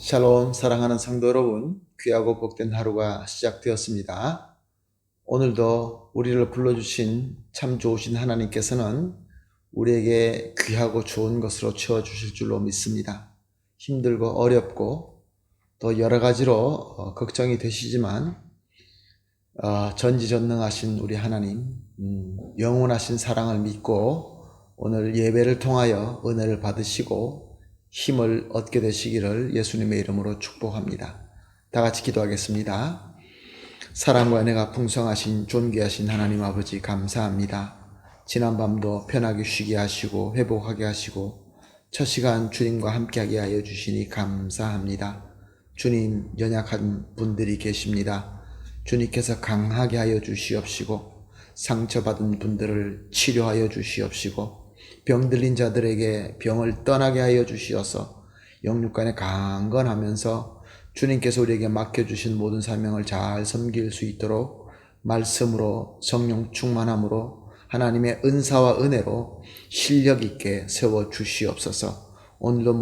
샬롬, 사랑하는 성도 여러분, 귀하고 복된 하루가 시작되었습니다. 오늘도 우리를 불러주신 참 좋으신 하나님께서는 우리에게 귀하고 좋은 것으로 채워주실 줄로 믿습니다. 힘들고 어렵고 또 여러 가지로 걱정이 되시지만 전지전능하신 우리 하나님, 영원하신 사랑을 믿고 오늘 예배를 통하여 은혜를 받으시고 힘을 얻게 되시기를 예수님의 이름으로 축복합니다. 다 같이 기도하겠습니다. 사랑과 은혜가 풍성하신 존귀하신 하나님 아버지 감사합니다. 지난밤도 편하게 쉬게 하시고 회복하게 하시고 첫 시간 주님과 함께하게 하여 주시니 감사합니다. 주님, 연약한 분들이 계십니다. 주님께서 강하게 하여 주시옵시고 상처받은 분들을 치료하여 주시옵시고 병들린 자들에게 병을 떠나게 하여 주시어서 영육간에 강건하면서 주님께서 우리에게 맡겨주신 모든 사명을 잘 섬길 수 있도록 말씀으로 성령 충만함으로 하나님의 은사와 은혜로 실력 있게 세워 주시옵소서. 오늘도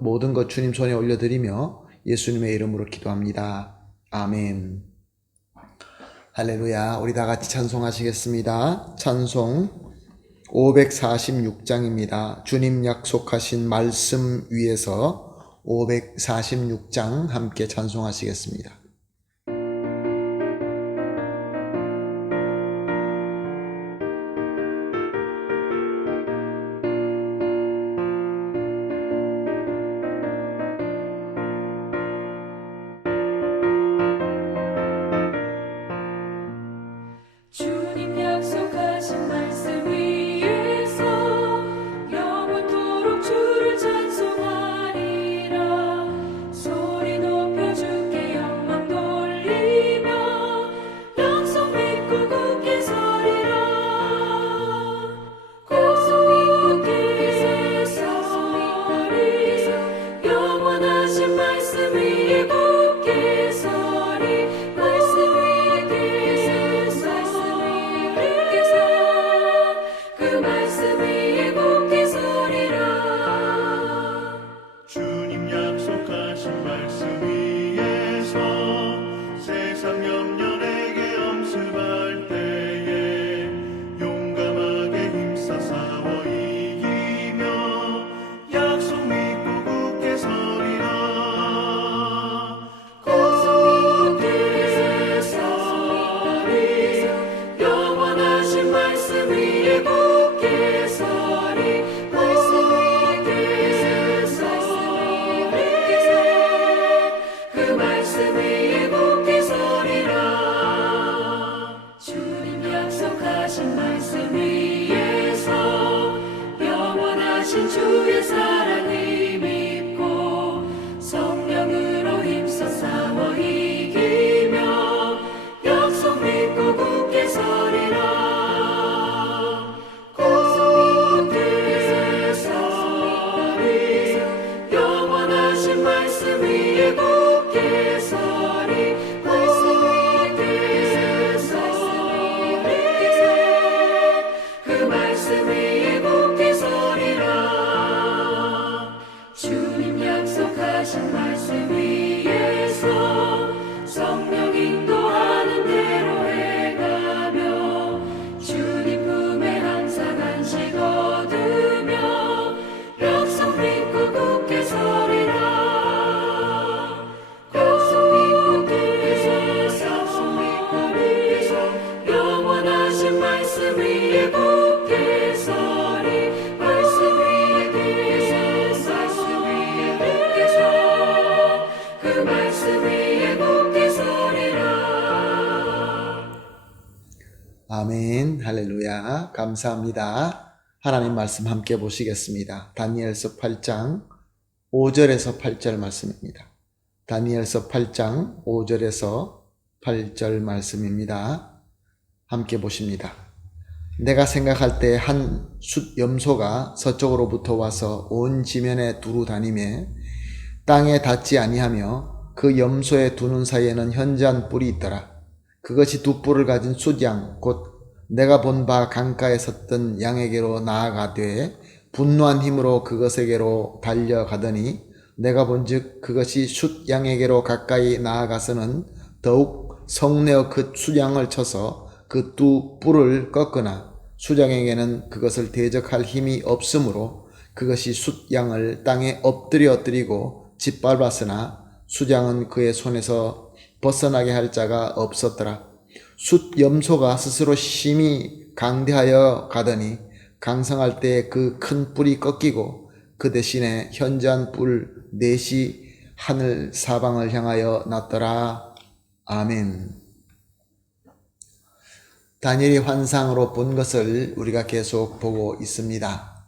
모든 것 주님 손에 올려드리며 예수님의 이름으로 기도합니다. 아멘. 할렐루야. 우리 다 같이 찬송하시겠습니다. 찬송 546장입니다. 주님 약속하신 말씀 위에서 546장 함께 찬송하시겠습니다. 주님 약속하신 말씀 위에서 영원토록 주를 찬송하리라. 소리 높여 주께 영광 돌리며 약속 믿고 굳게 서리라. 굳게 서리 영원하신 말씀 위에 굳게 서리. 말씀 그 말씀 위에 굳게 서리라. 주님 약속하신 말씀 위에서 세상 염려 내게 엄습할 때에 용감하게 힘써 싸워 이기며 약속 믿고 굳게 서리라. 굳게 서리 영원하신 말씀 위에 굳게 서리. 말씀 위에 서리 그 말씀 위에 굳게 서리라. 주님 약속하신 말씀 위에서 영원하신 주의 사랑을 믿고 성령으로 힘써 싸워 이기며 약속 믿고 굳게 서리라. 굳게 서리 영원하신 말씀 위에 굳게 서리. 말씀 위에 서리 그 말씀 위에 굳게 서리라. 주님 약속하신 말씀 위에서 성령 인도하는 대로 해가며 주님 품에 항상 안식 얻으며 약속 믿고 굳게 서리라. 약속 믿고 굳게 서리 영원하신 말씀 위에 굳게 서리. 말씀 위에 굳게 서 그 말씀 위에 굳게 서리라. 아멘. 할렐루야. 감사합니다. 하나님 말씀 함께 보시겠습니다. 다니엘서 8장 5절에서 8절 말씀입니다. 다니엘서 8장 5절에서 8절 말씀입니다. 함께 보십니다. 내가 생각할 때 한 숫 염소가 서쪽으로부터 와서 온 지면에 두루 다니며 땅에 닿지 아니하며 그 염소의 두 눈 사이에는 현저한 뿔이 있더라. 그것이 두 뿔을 가진 숫양 곧 내가 본 바 강가에 섰던 양에게로 나아가되 분노한 힘으로 그것에게로 달려가더니 내가 본즉 그것이 숫 양에게로 가까이 나아가서는 더욱 성내어 그 숫 양을 쳐서 그 두 뿔을 꺾으나 숫양에게는 그것을 대적할 힘이 없으므로 그것이 숫 양을 땅에 엎드리고 짓밟았으나 숫 양은 그의 손에서 벗어나게 할 자가 없었더라. 숫 염소가 스스로 심히 강대하여 가더니 강성할 때 그 큰 뿔이 꺾이고 그 대신에 현저한 뿔 넷이 하늘 사방을 향하여 났더라. 아멘. 다니엘이 환상으로 본 것을 우리가 계속 보고 있습니다.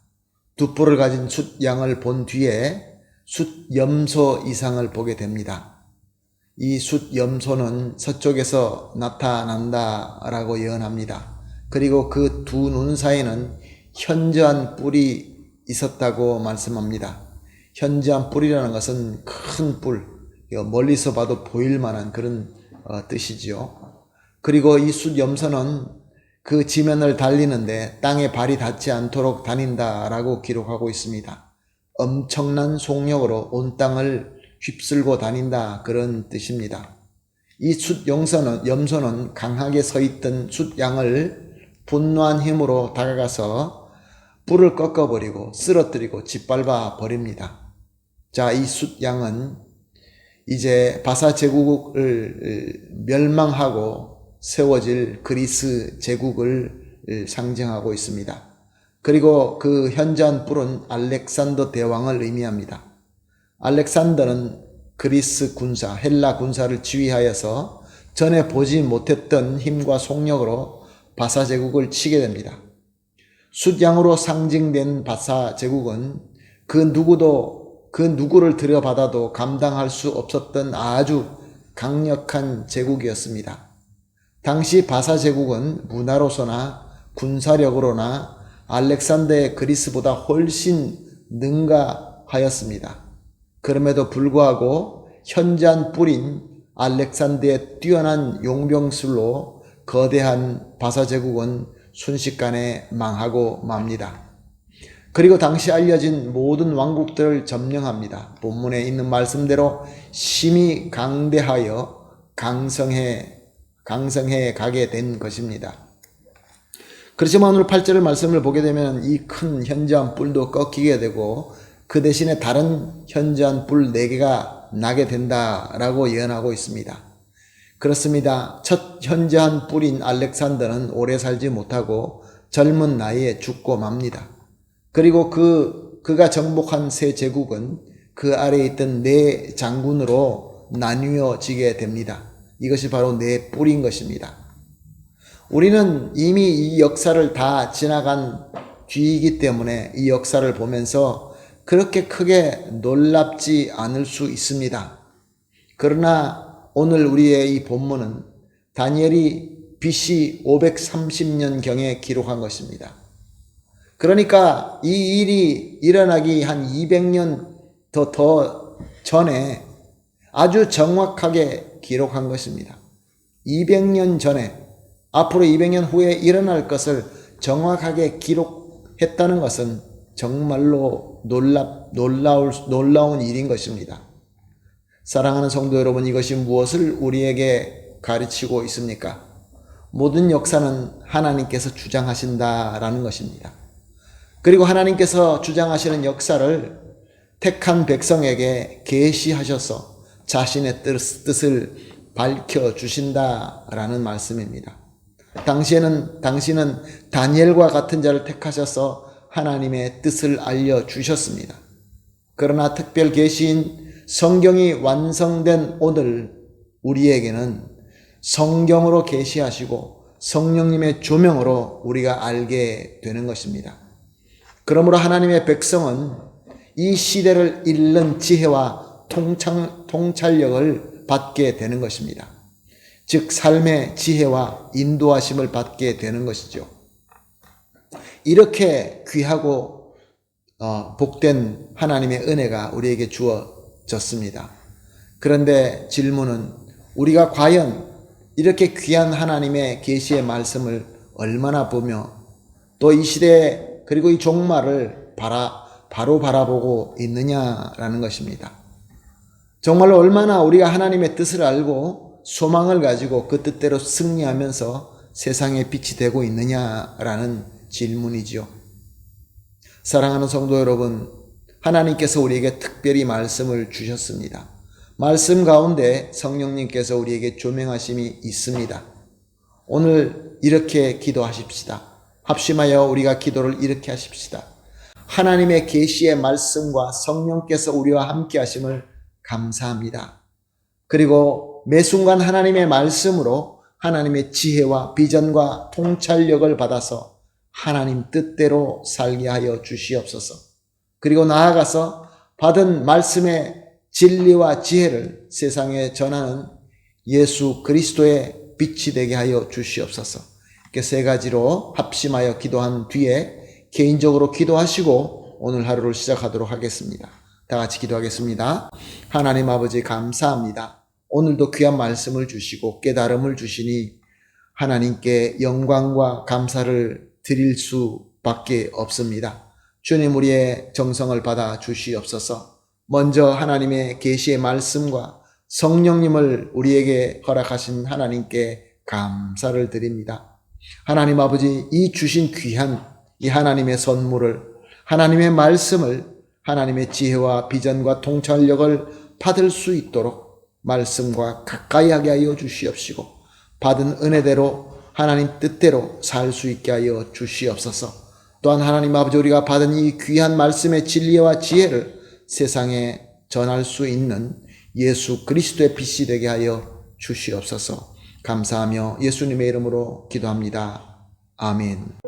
두 뿔을 가진 숫 양을 본 뒤에 숫 염소 이상을 보게 됩니다. 이 숫 염소는 서쪽에서 나타난다라고 예언합니다. 그리고 그 두 눈 사이에는 현저한 뿔이 있었다고 말씀합니다. 현저한 뿔이라는 것은 큰 뿔, 멀리서 봐도 보일 만한 그런 뜻이지요. 그리고 이 숫 염소는 그 지면을 달리는데 땅에 발이 닿지 않도록 다닌다라고 기록하고 있습니다. 엄청난 속력으로 온 땅을 휩쓸고 다닌다, 그런 뜻입니다. 이 숫 염소는 강하게 서 있던 숫 양을 분노한 힘으로 다가가서 뿔을 꺾어버리고 쓰러뜨리고 짓밟아 버립니다. 자, 이 숫 양은 이제 바사 제국을 멸망하고 세워질 그리스 제국을 상징하고 있습니다. 그리고 그 현저한 뿔은 알렉산더 대왕을 의미합니다. 알렉산더는 그리스 군사, 헬라 군사를 지휘하여서 전에 보지 못했던 힘과 속력으로 바사 제국을 치게 됩니다. 숫양으로 상징된 바사 제국은 그 누구를 들여받아도 감당할 수 없었던 아주 강력한 제국이었습니다. 당시 바사 제국은 문화로서나 군사력으로나 알렉산더의 그리스보다 훨씬 능가하였습니다. 그럼에도 불구하고 현저한 뿔인 알렉산더의 뛰어난 용병술로 거대한 바사 제국은 순식간에 망하고 맙니다. 그리고 당시 알려진 모든 왕국들을 점령합니다. 본문에 있는 말씀대로 심히 강대하여 강성해 가게 된 것입니다. 그렇지만 오늘 8절 말씀을 보게 되면 이 큰 현저한 뿔도 꺾이게 되고 그 대신에 다른 현저한 뿔 4개가 나게 된다라고 예언하고 있습니다. 그렇습니다. 첫 현저한 뿔인 알렉산더는 오래 살지 못하고 젊은 나이에 죽고 맙니다. 그리고 그가 정복한 새 제국은 그 아래에 있던 4 장군으로 나뉘어지게 됩니다. 이것이 바로 4 뿔인 것입니다. 우리는 이미 이 역사를 다 지나간 뒤이기 때문에 이 역사를 보면서 그렇게 크게 놀랍지 않을 수 있습니다. 그러나 오늘 우리의 이 본문은 다니엘이 BC 530년경에 기록한 것입니다. 그러니까 이 일이 일어나기 한 200년 더 전에 아주 정확하게 기록한 것입니다. 200년 전에, 앞으로 200년 후에 일어날 것을 정확하게 기록했다는 것은 정말로 놀라운 일인 것입니다. 사랑하는 성도 여러분, 이것이 무엇을 우리에게 가르치고 있습니까? 모든 역사는 하나님께서 주장하신다라는 것입니다. 그리고 하나님께서 주장하시는 역사를 택한 백성에게 계시하셔서 자신의 뜻을 밝혀주신다라는 말씀입니다. 당신은 다니엘과 같은 자를 택하셔서 하나님의 뜻을 알려주셨습니다. 그러나 특별 계시인 성경이 완성된 오늘 우리에게는 성경으로 계시하시고 성령님의 조명으로 우리가 알게 되는 것입니다. 그러므로 하나님의 백성은 이 시대를 읽는 지혜와 통찰력을 받게 되는 것입니다. 즉 삶의 지혜와 인도하심을 받게 되는 것이죠. 이렇게 귀하고 복된 하나님의 은혜가 우리에게 주어졌습니다. 그런데 질문은 우리가 과연 이렇게 귀한 하나님의 계시의 말씀을 얼마나 보며 또 이 시대에 그리고 이 종말을 바로 바라보고 있느냐라는 것입니다. 정말로 얼마나 우리가 하나님의 뜻을 알고 소망을 가지고 그 뜻대로 승리하면서 세상에 빛이 되고 있느냐라는 질문이지요. 사랑하는 성도 여러분, 하나님께서 우리에게 특별히 말씀을 주셨습니다. 말씀 가운데 성령님께서 우리에게 조명하심이 있습니다. 오늘 이렇게 기도하십시다. 합심하여 우리가 기도를 이렇게 하십시다. 하나님의 계시의 말씀과 성령께서 우리와 함께 하심을 감사합니다. 그리고 매 순간 하나님의 말씀으로 하나님의 지혜와 비전과 통찰력을 받아서 하나님 뜻대로 살게 하여 주시옵소서. 그리고 나아가서 받은 말씀의 진리와 지혜를 세상에 전하는 예수 그리스도의 빛이 되게 하여 주시옵소서. 이렇게 세 가지로 합심하여 기도한 뒤에 개인적으로 기도하시고 오늘 하루를 시작하도록 하겠습니다. 다 같이 기도하겠습니다. 하나님 아버지 감사합니다. 오늘도 귀한 말씀을 주시고 깨달음을 주시니 하나님께 영광과 감사를 드릴 수밖에 없습니다. 주님, 우리의 정성을 받아 주시옵소서. 먼저 하나님의 계시의 말씀과 성령님을 우리에게 허락하신 하나님께 감사를 드립니다. 하나님 아버지, 이 주신 귀한 이 하나님의 선물을, 하나님의 말씀을, 하나님의 지혜와 비전과 통찰력을 받을 수 있도록 말씀과 가까이 하게 하여 주시옵시고, 받은 은혜대로 하나님 뜻대로 살 수 있게 하여 주시옵소서. 또한 하나님 아버지, 우리가 받은 이 귀한 말씀의 진리와 지혜를 세상에 전할 수 있는 예수 그리스도의 빛이 되게 하여 주시옵소서. 감사하며 예수님의 이름으로 기도합니다. 아멘.